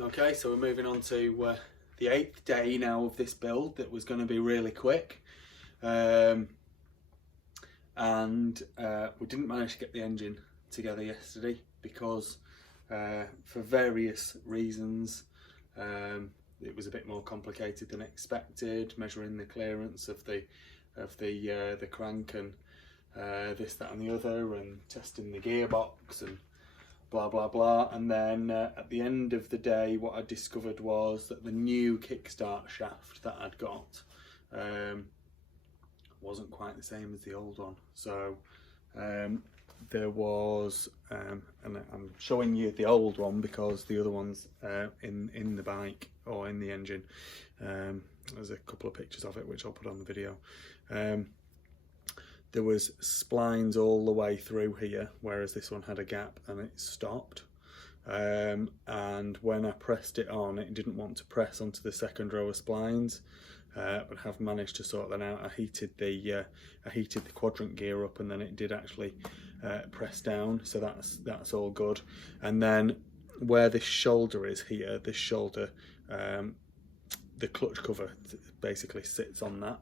Okay, so we're moving on to the 8th day now of this build that was going to be really quick. And we didn't manage to get the engine together yesterday because for various reasons it was a bit more complicated than expected, measuring the clearance of the crank and this, that and the other, and testing the gearbox and blah blah blah. And then at the end of the day what I discovered was that the new Kickstart shaft that I'd got wasn't quite the same as the old one. So there was, and I'm showing you the old one because the other one's in the bike or in the engine. There's a couple of pictures of it which I'll put on the video. There was splines all the way through here, whereas this one had a gap and it stopped. And when I pressed it on, it didn't want to press onto the second row of splines, but have managed to sort that out. I heated the quadrant gear up, and then it did actually press down, so that's all good. And then where this shoulder is here, this shoulder, the clutch cover basically sits on that.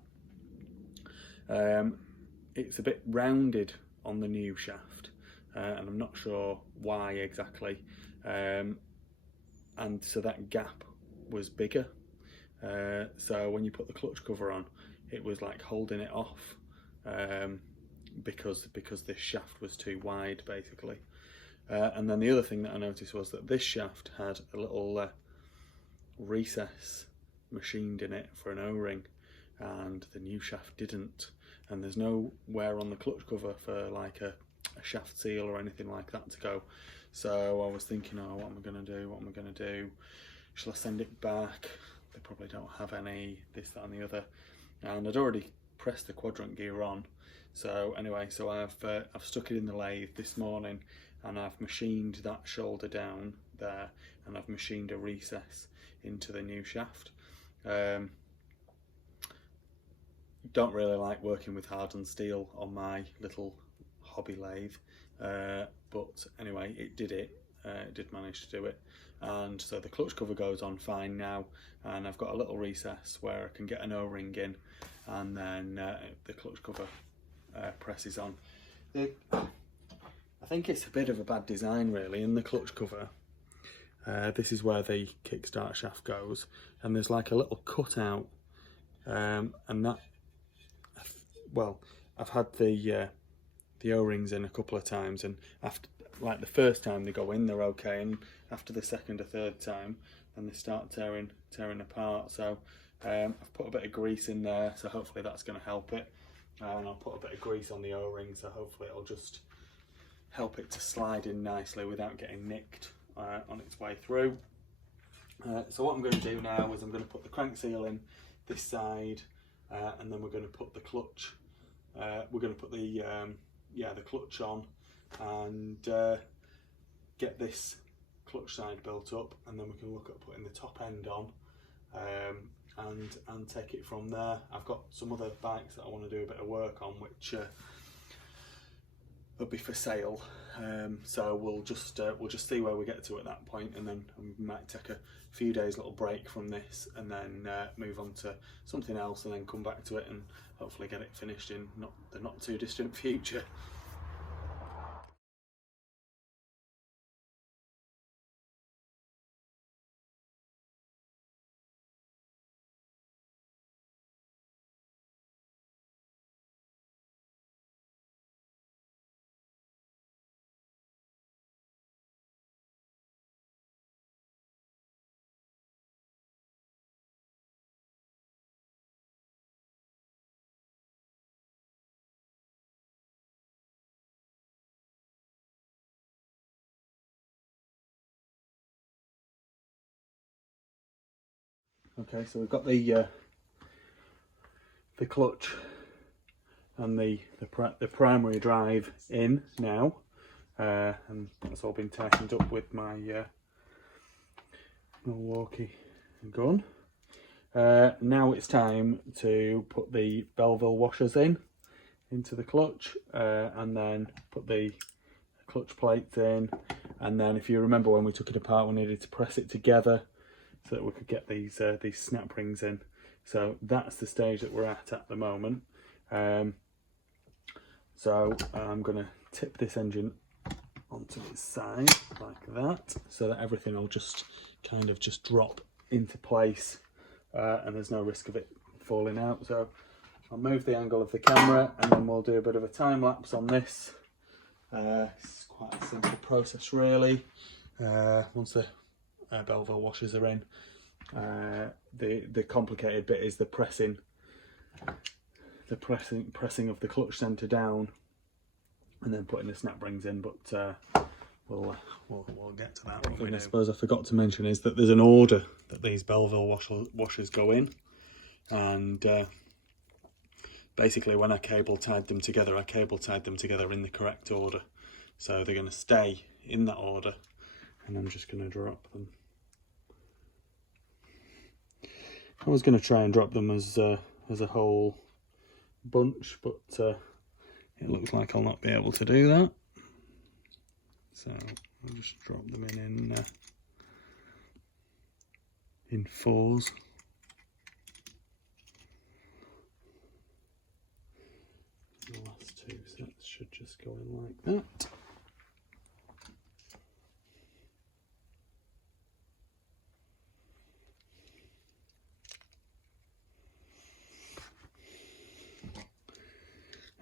It's a bit rounded on the new shaft, and I'm not sure why exactly, and so that gap was bigger, so when you put the clutch cover on, it was like holding it off, because this shaft was too wide basically. And then the other thing that I noticed was that this shaft had a little recess machined in it for an O-ring, and the new shaft didn't. And there's no wear on the clutch cover for like a shaft seal or anything like that to go. So I was thinking, oh, what am I going to do? What am I going to do? Shall I send it back? They probably don't have any, this, that and the other. And I'd already pressed the quadrant gear on. So anyway, so I've stuck it in the lathe this morning, and I've machined that shoulder down there, and I've machined a recess into the new shaft. Don't really like working with hardened steel on my little hobby lathe, but anyway, it did manage to do it. And so the clutch cover goes on fine now, and I've got a little recess where I can get an O-ring in, and then the clutch cover presses on. I think it's a bit of a bad design really in the clutch cover. This is where the Kickstart shaft goes, and there's like a little cutout, and that, well, I've had the O-rings in a couple of times, and after, like, the first time they go in, they're okay, and after the second or third time, then they start tearing apart. So I've put a bit of grease in there, so hopefully that's going to help it. And I'll put a bit of grease on the O-ring, so hopefully it'll just help it to slide in nicely without getting nicked on its way through. So what I'm going to do now is I'm going to put the crank seal in this side, and then we're going to put the clutch. We're going to put the clutch on, and get this clutch side built up, and then we can look at putting the top end on, and take it from there. I've got some other bikes that I want to do a bit of work on, which will be for sale. So we'll just see where we get to at that point, and then we might take a few days little break from this, and then move on to something else, and then come back to it and hopefully get it finished in the not too distant future. Okay, so we've got the clutch and the primary drive in now, and that's all been tightened up with my Milwaukee gun. Now it's time to put the Belleville washers into the clutch, and then put the clutch plates in, And then if you remember when we took it apart, we needed to press it together so that we could get these snap rings in. So that's the stage that we're at the moment. So I'm going to tip this engine onto its side like that, so that everything will just kind of just drop into place, and there's no risk of it falling out. So I'll move the angle of the camera and then we'll do a bit of a time lapse on this. It's quite a simple process really. Once the Belleville washers are in, the complicated bit is the pressing of the clutch centre down and then putting the snap rings in, but we'll get to that. One thing I suppose I forgot to mention is that there's an order that these Belleville washers go in, and basically when I cable tied them together in the correct order, so they're going to stay in that order, and I'm just going to drop them. I was going to try and drop them as a whole bunch, but it looks like I'll not be able to do that, so I'll just drop them in fours. The last two sets should just go in like that.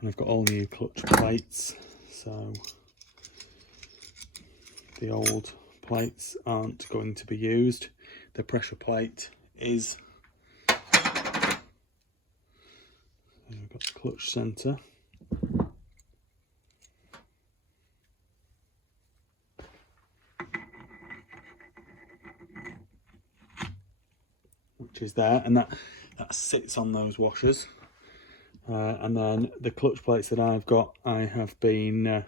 And I've got all new clutch plates, so the old plates aren't going to be used. The pressure plate is. So I've got the clutch centre. Which is there, and that sits on those washers. And then the clutch plates that I've got, I have been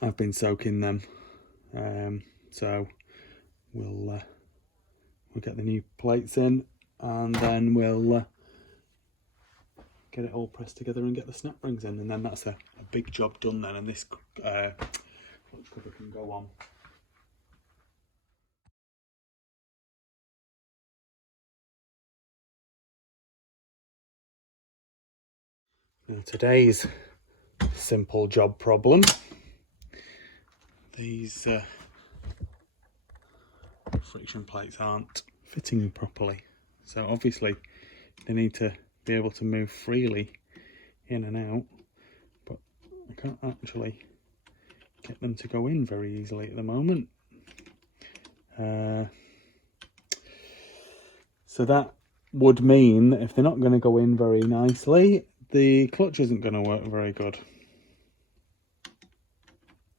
I've been soaking them, so we'll get the new plates in, and then we'll get it all pressed together and get the snap rings in, and then that's a big job done then, and this clutch cover can go on. Now today's simple job problem, these friction plates aren't fitting properly, so obviously they need to be able to move freely in and out, but I can't actually get them to go in very easily at the moment. So that would mean that if they're not going to go in very nicely, the clutch isn't going to work very good,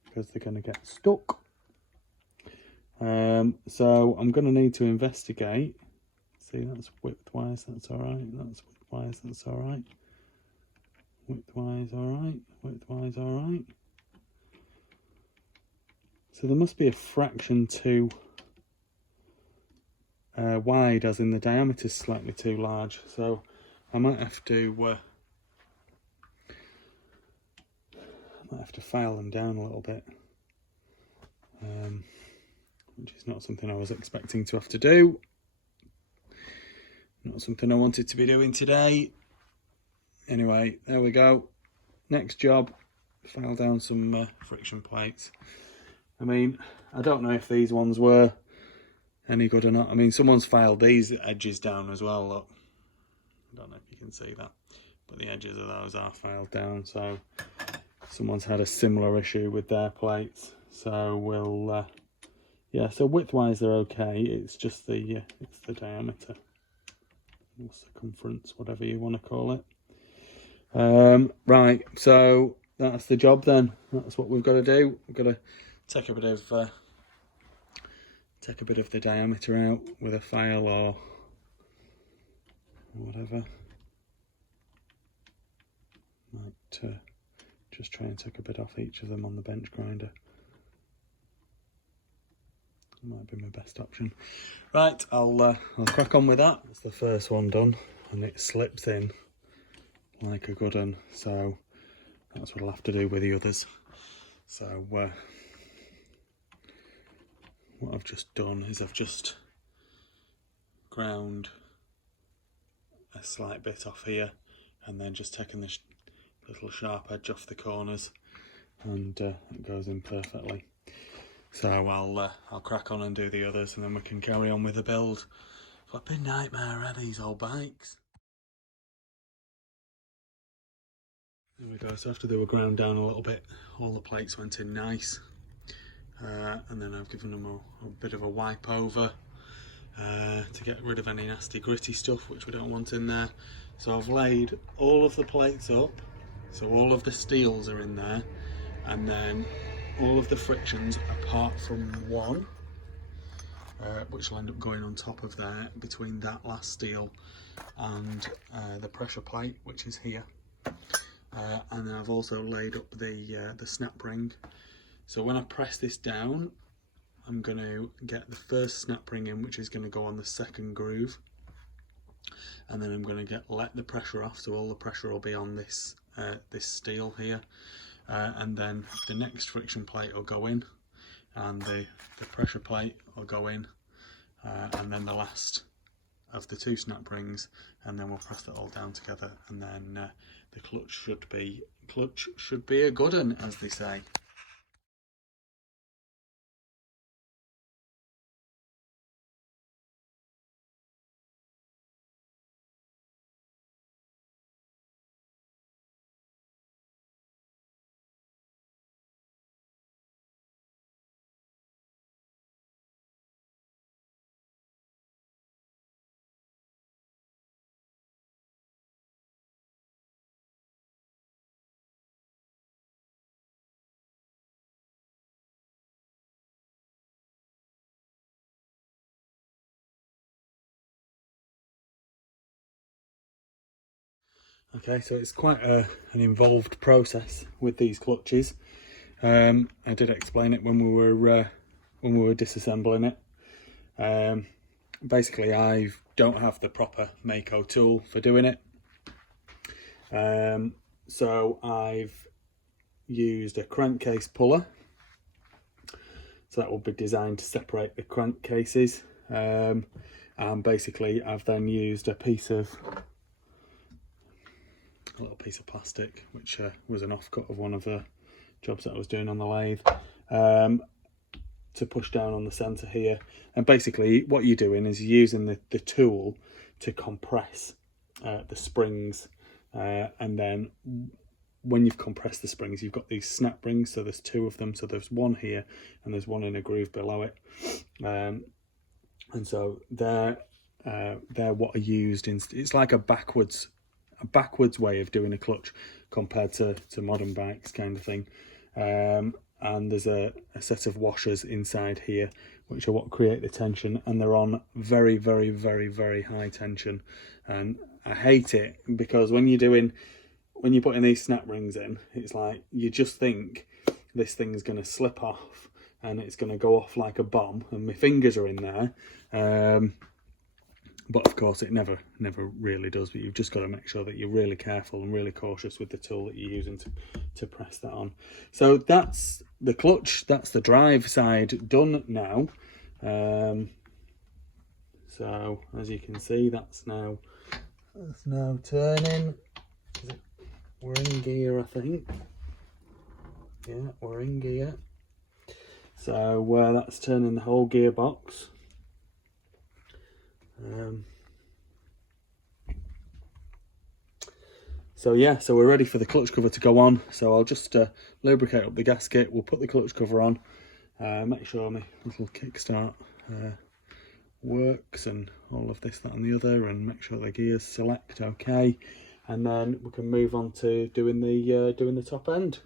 because they're going to get stuck. So I'm going to need to investigate. See, that's width-wise, that's alright. That's width-wise, that's alright. Width-wise, alright. Width-wise, alright. So there must be a fraction too wide, as in the diameter's slightly too large. So I might have to file them down a little bit, which is not something I was expecting to have to do. Not something I wanted to be doing today. Anyway, there we go. Next job, file down some friction plates. I mean, I don't know if these ones were any good or not. I mean, someone's filed these edges down as well, look. I don't know if you can see that, but the edges of those are filed down, so someone's had a similar issue with their plates. So we'll yeah, so width-wise they're okay. It's just the it's the diameter or circumference, whatever you want to call it. Right, so that's the job then. That's what we've got to do. We've got to take a bit of the diameter out with a file or whatever. Might just try and take a bit off each of them on the bench grinder. That might be my best option. Right, I'll crack on with that. That's the first one done, and it slips in like a good one. So that's what I'll have to do with the others. So what I've just done is I've just ground a slight bit off here and then just taken this little sharp edge off the corners, and it goes in perfectly. So I'll crack on and do the others, and then we can carry on with the build. Flipping nightmare are these old bikes. There we go. So after they were ground down a little bit, all the plates went in nice, and then I've given them a bit of a wipe over to get rid of any nasty gritty stuff which we don't want in there. So I've laid all of the plates up, so all of the steels are in there, and then all of the frictions apart from one, which will end up going on top of there between that last steel and the pressure plate, which is here. And then I've also laid up the snap ring. So when I press this down, I'm going to get the first snap ring in, which is going to go on the second groove, and then I'm going to let the pressure off, so all the pressure will be on this this steel here, and then the next friction plate will go in, and the pressure plate will go in, and then the last of the two snap rings, and then we'll press that all down together, and then the clutch should be a good one, as they say. Okay, so it's quite an involved process with these clutches. I did explain it when we were disassembling it. Basically, I don't have the proper Maico tool for doing it, so I've used a crankcase puller. So that will be designed to separate the crankcases, and basically I've then used a little piece of plastic, which was an offcut of one of the jobs that I was doing on the lathe, to push down on the centre here. And basically what you're doing is you're using the tool to compress the springs, and then when you've compressed the springs, you've got these snap rings, so there's two of them, so there's one here and there's one in a groove below it, and so they're what are used in, it's like a backwards way of doing a clutch compared to modern bikes kind of thing. And there's a set of washers inside here which are what create the tension, and they're on very, very, very, very high tension. And I hate it because when you're putting these snap rings in, it's like you just think this thing's going to slip off and it's going to go off like a bomb, and my fingers are in there. But of course it never really does. But you've just got to make sure that you're really careful and really cautious with the tool that you're using to press that on. So that's the clutch, that's the drive side done now. So as you can see, that's now turning. We're in gear, I think. Yeah, we're in gear. So that's turning the whole gearbox. So yeah, so we're ready for the clutch cover to go on. So I'll just lubricate up the gasket. We'll put the clutch cover on, make sure my little Kickstart works and all of this, that and the other, and make sure the gears select okay, and then we can move on to doing the top end.